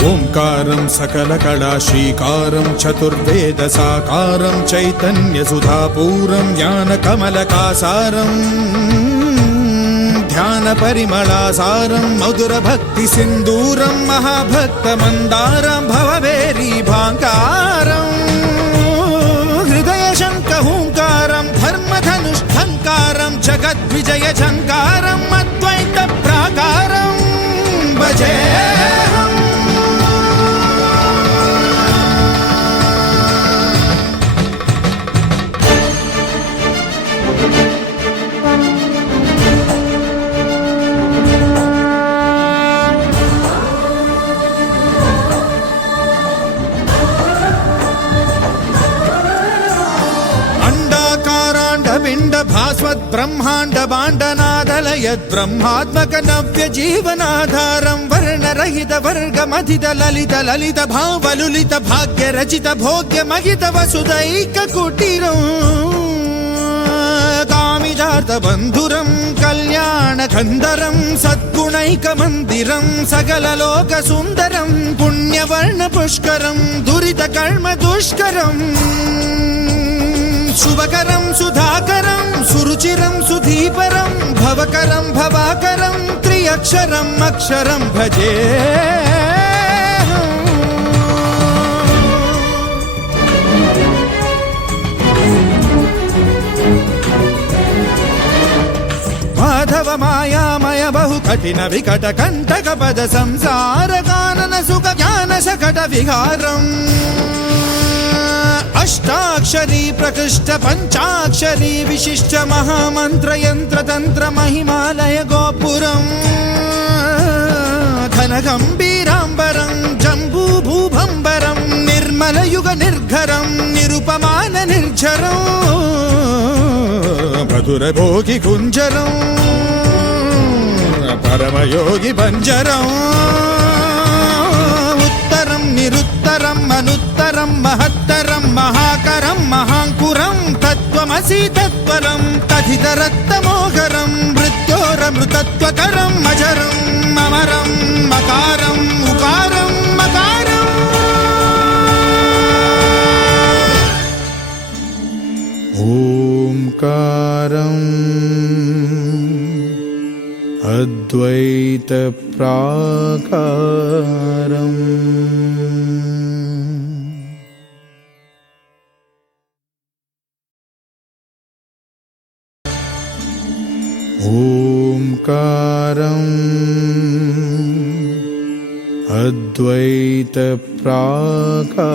ఓంకారం సకలకళా శ్రీకారం చతుర్వేదసాకారం చైతన్యసుధాపూరం జ్ఞానకమలకాసారం ధ్యాన పరిమళాసారం మధుర భక్తి సింధూరం మహాభక్త మందారం భవభేరీ భాంకారం హృదయ శంఖహూంకారం ధర్మధనుష్ఠంకారం జగద్విజయ ఝంకారం అద్వైత ప్రాకారం భజే భాస్వత్ బ్రహ్మాండ బాండనాదలయద్ బ్రహ్మాత్మక నవ్య జీవనాధారం వర్ణరహిత వర్గమధిత లలిత లలిత భావలులిత భాగ్య రచిత భోగ్య మహిత వసుదైక కుటీరం కామిజాత బంధురం కళ్యాణ గంధరం సద్గుణైక మందిరం సకల లోక సుందరం పుణ్యవర్ణ పుష్కరం దురిత కర్మ దుష్కరం శుభకరం సుధాకరం సురుచిరం సుధీపరం భవకరం భవాకరం త్రియక్షరం అక్షరం భజే మాధవ మాయామయ బహు కఠిన వికట కంటక పద సంసార కానన సుఖ జ్ఞాన శకట విహారం అష్టాక్షరీ ప్రకృష్ట పంచాక్షరీ విశిష్ట మహామంత్ర యంత్ర తంత్ర మహిమాలయ గోపురం ఘన గంభీరాంబరం జంబూ భూభంబరం నిర్మల యుగ నిర్ఘరం నిరుపమాన నిర్జరం మధుర భోగి కుంజరం పరమయోగి పంజరం ఉత్తరం నిరుత్తరం అనుత్తరం మహత్తరం మహాకరం మహాంకురం తత్వమసి తత్వరం తథితరత్తమోహరం మృత్యోరమృతత్వకరం అజరం అమరం మకారం ఉకారం మకారం ఓంకారం అద్వైత ప్రాకారం ఓంకారం అద్వైత ప్రాకారం